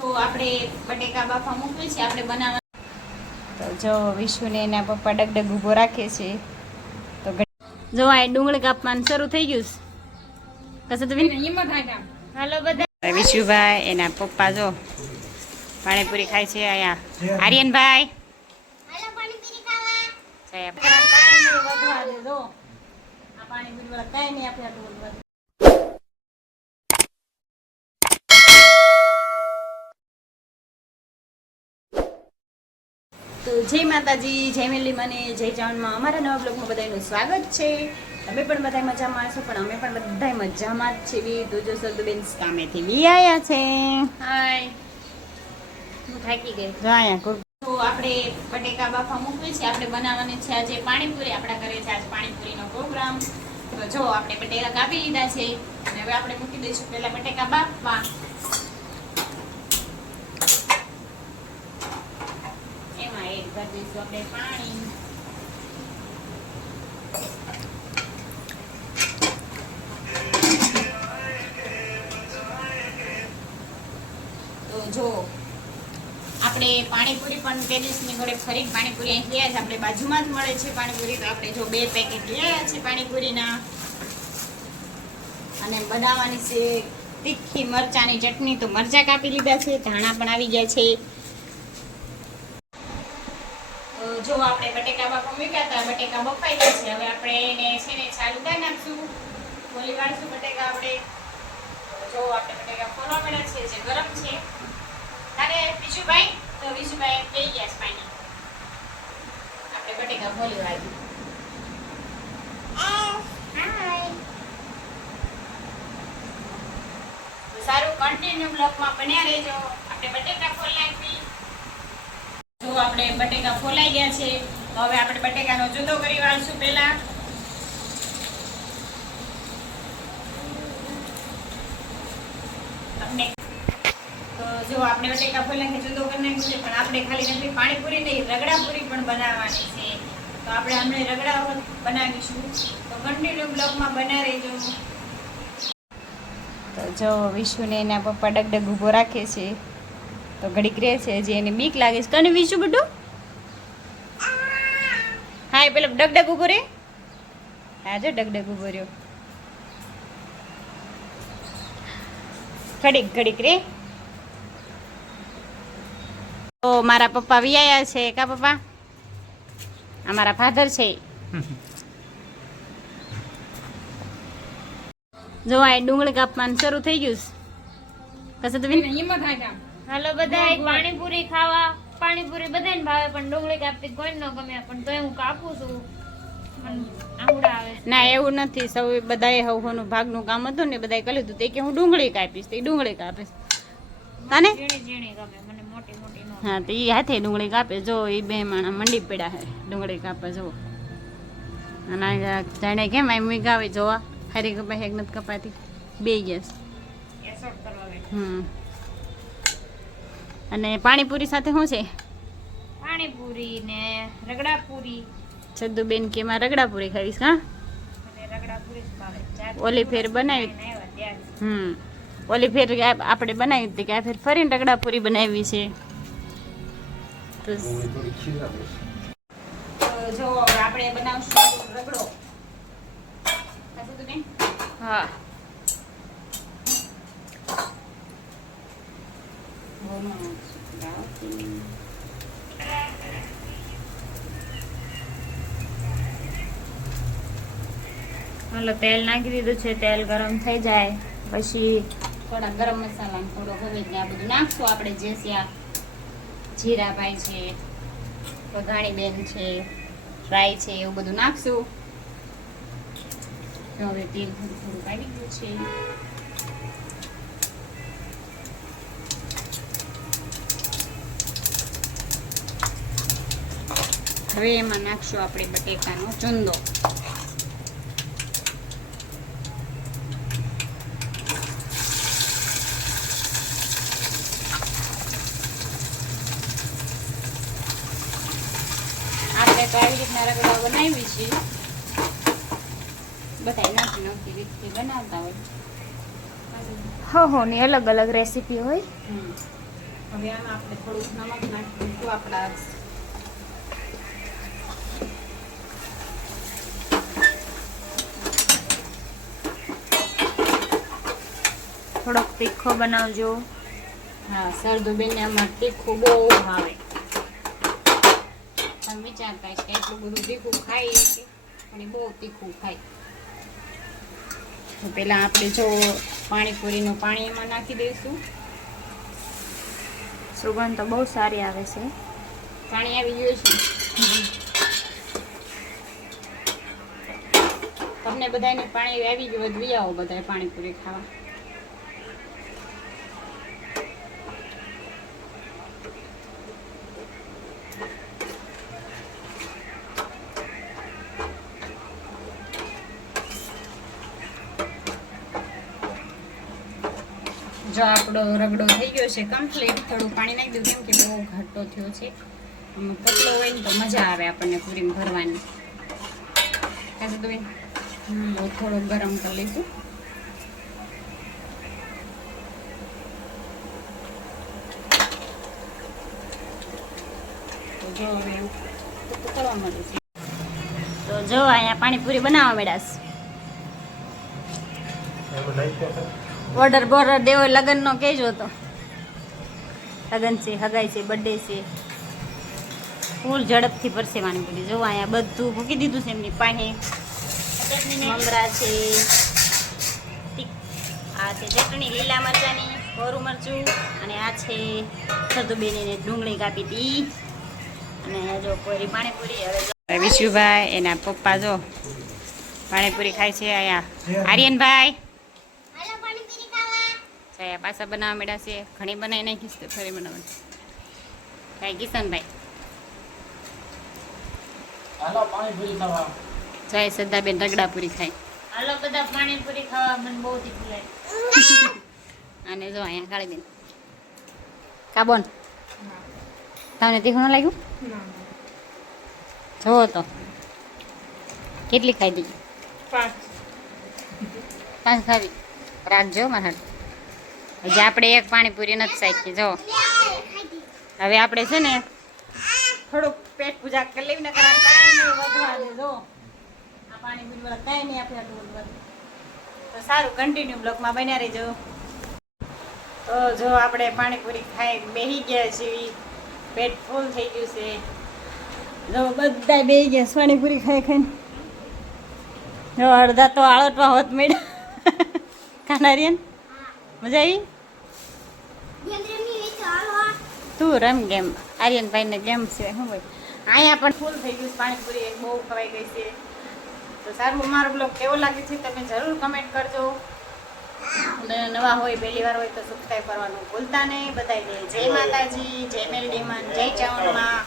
તો આપણે બટેકા બાફા મૂકવી છે આપણે બનાવવા તો જો વિશુને એના પપ્પા ડગડગ ઊભો રાખે છે તો જો આ ડુંગળી કાપવાનું શરૂ થઈ ગયું છે. કશે તો હાલો બધા. વિશુભાઈ એના પપ્પા જો પાણીપુરી ખાય છે અહીંયા. આર્યનભાઈ. આપણા પાણીપુરી વાળા કાંઈ નહીં આપે આટલું વધવા દે. તો જય માતાજી જય મેલી મને જય ચાવનમાં અમારા નવા બ્લોગમાં બધાનું સ્વાગત છે. તમે પણ બધા મજામાં છો પણ અમે પણ બધા મજામાં જ છીએ. તો જો સરદુબેન કામેથી બી આવ્યા છે. હાય. હું થાકી ગઈ. જો આયા તો આપણે બટેકા બાફા મૂકવી છે આપણે બનાવવાની છે આજે પાણીપુરી. આપણા ઘરે છે આજ પાણીપુરીનો પ્રોગ્રામ. તો જો આપણે બટેકા કાપી લીધા છે. અને હવે આપણે મૂકી દઈશું પહેલા બટેકા બાફવા. એડ દઈશું આપણે પાણીપુરી પણ તે ઘરે ફરી પાણીપુરી અહીં છે. આપણે બાજુમાં જ મળે છે પાણીપુરી. તો આપણે જો બે પેકેટ લઈ છે પાણીપુરીના. અને બનાવવાની છે તીખી મરચાની ચટણી. તો મરચા કાપી લીધા છે. ધાણા પણ આવી ગયા છે તો જો આપણે બટેકા મૂક્યા હતા, બટેકા બફાઈ ગયા છે, હવે આપણે એને છે ને ચાલુ કરી નાખશું. ખોલી વાળશું બટેકા આપણે. જો આપણે બટેકા ફોલવા મળ્યા છે, જે ગરમ છે. તારે બીજુભાઈ તો બીજુભાઈ લઈ ગયા છે પાણી આપણે બટેકા ખોલી વાળી સારું કન્ટિન્યુ બ્લોકમાં બન્યા રહેજો. આપણે બટેકા ફોલ નાખી જો આપણે બટેકા ફોલાઈ ગયા છે. તો હવે આપણે બટેકાનો જુદો કરી વાળશું પહેલા. તો જો આપણે બટેકા ફોલાઈને જુદો કરી નાખ્યું છે, પણ આપણે ખાલી નથી, પાણીપુરી નહીં, રગડાપુરી પણ બનાવવાની છે. તો આપણે હમણાં રગડા બનાવીશું. તો કન્ટિન્યુ બ્લોગમાં બના રહેજો. તો જો વિષ્ણુને એના પપ્પા ડગડગ ઊભો રાખે છે. તો ઘડીક રહે છે, જે એને બીક લાગે છે. કને વિશુ બધું? હા, એ પેલો ડગડગ ઊભો રે. હા, જો ડગડગ ઊભો રહ્યો. ઘડીક ઘડીક રે. તો મારા પપ્પા વિયાયા છે, કા પપ્પા? આ મારા ફાધર છે. જો આ ડુંગળી કાપવાનું શરૂ થઈ ગયું કશે તો વિન- હાલો બધા પાણીપુરી ખાવા. પાણીપુરી બધાને ભાવે પણ ડુંગળી કાપતી કોઈ ન ગમે. પણ તોય હું કાપું છું. ના એવું નથી. સૌ બધાએ હવનું ભાગનું કામ હતું ને બધાએ કરી લીધું તે કે હું ડુંગળી કાપીશ તે ડુંગળી કાપીશ. તાને? હા તો એ હાથે ડુંગળી કાપે. જો એ બે માણા મંડી પડ્યા હે. ડુંગળી કાપે જો. અને જાણે કેમ એમ ગાવે જોવા. હારી કપાય એક નથી કપાતી? બે ગેસ. હમ. અને પાણીપુરી સાથે શું છે? પાણીપુરી ને રગડાપુરી. સદ્દુબેન કે એમાં રગડાપુરી ખાવીશ હા? મને રગડાપુરી જ ભાવે. ચા ઓલી ફેર બનાવી. હમ. ઓલી ફેર આપણે બનાવી હતી કે આ ફેર ફરીને રગડાપુરી બનાવી છે. તો જો આપણે બનાવશું રગડો. હા. હાલો, તેલ નાખી દીધું છે, તેલ ગરમ થઈ જાય. પછી થોડા ગરમ મસાલા થોડો હવે આ બધું નાખશું. આપણે જે છે જીરાભાઈ છે, વઘાણી બેન છે ફ્રાય છે, એવું બધું નાખશું. હવે તેલ થોડું થોડું કાઢી ગયું છે. હવે એમાં નાખશું આપણે બટેકાનો ચંદો. આપણે તો આવી રીતના રગડા બનાવી છે. બધા નાખી નાખી રીતથી બનાવતા હોય. હો હો ની અલગ અલગ રેસીપી હોય. હવે આમાં આપણે થોડુંક નમક નાખીશું આપણા થોડોક તીખો બનાવજો. હા સરદુબેનને આમાં તીખું બહુ ભાવે. તમે વિચારતા કે એટલું બધું તીખું ખાઈએ કે એ બહુ તીખું ખાય. તો પહેલાં આપણે જો પાણીપુરીનું પાણી એમાં નાખી દઈશું. સુગંધ તો બહુ સારી આવે છે. પાણી આવી ગયું છે. તમને બધાને પાણી આવી ગયું વધવી આવો બધા પાણીપુરી ખાવા. જો આપણો રગડો થઈ ગયો છે કમ્પ્લીટ થોડું પાણી નાખી દઉં, કેમ કે બહુ ઘાટો થયો છે. આમ પતલો હોય ને તો મજા આવે આપણને પૂરી ભરવાની. કાજુ થોડો ગરમ કરી લઈશું. જો કરવા તો જો અહીંયા પાણીપુરી બનાવવા મેળાશ ઓર્ડર બોર્ડર દેવો લગ્નનો કહેજો તો. લગ્ન છે, હગાઈ છે બર્થડે છે. ફૂલ ઝડપથી ભરશે પાણીપુરી જો અહીંયા બધું મૂકી દીધું છે એમની પાસે. મમરા છે આ છે ચટણી, લીલા મરચાની કોરું મરચું, અને આ છે સરદુબેનીને ડુંગળી કાપી હતી અને જો કોરી પાણીપુરી, હવે વિશુભાઈ, એના પપ્પા જો પાણીપુરી ખાય છે અહીંયા. આર્યનભાઈ! છાયા પાછા બનાવવા મેળાશે છે. ઘણી બનાવી નાખીશ તો ફરી બનાવવાની. ભાઈ કિશનભાઈ. હાલો પાણીપુરી ખાવા. જય શ્રદ્ધાબેન રગડાપુરી ખાય હાલો બધા પાણીપુરી ખાવા મને બહુ લાગે અને જો અહીંયા કાળીબેન. કાબોન તમને તીખું ન લાગ્યું? જોવો તો. કેટલી ખાઈ દીધી? પાંચ. ખાવી. રાખજો મારા હજી આપણે એક પાણીપુરી નથી સાચી જો. હવે આપણે છે ને થોડુંક પેટ પૂજા કરી લેવી ને કરા કાંઈ નહીં વધવા દે, જો. આ પાણીપુરી વાળા કાંઈ નહીં આપણે આટલું તો સારું કન્ટિન્યુ બ્લોકમાં બન્યા રહેજો. તો જો આપણે પાણીપુરી ખાઈ બેહી ગયા છીએ. પેટ ફૂલ થઈ ગયું છે. જો બધા બે ગયા પાણીપુરી ખાઈ ખાઈને. જો અડધા તો આળોટવા હોત મેળ્યા. કાનારિયન મજા આવી તું રમ ગેમ. આર્યનભાઈને ગેમ છે, શું ભાઈ અહીંયા પણ ફૂલ થઈ ગયું પાણીપુરી એક બહુ ખવાઈ ગઈ છે. તો સારું મારો બ્લોગ કેવો લાગે છે, તમે જરૂર કમેન્ટ કરજો. નવા હોય, પહેલી વાર હોય તો સબસ્ક્રાઈબ કરવાનું ભૂલતા નહીં. બધાને જય માતાજી, જય મેલડીમાં જય ચાવણમાં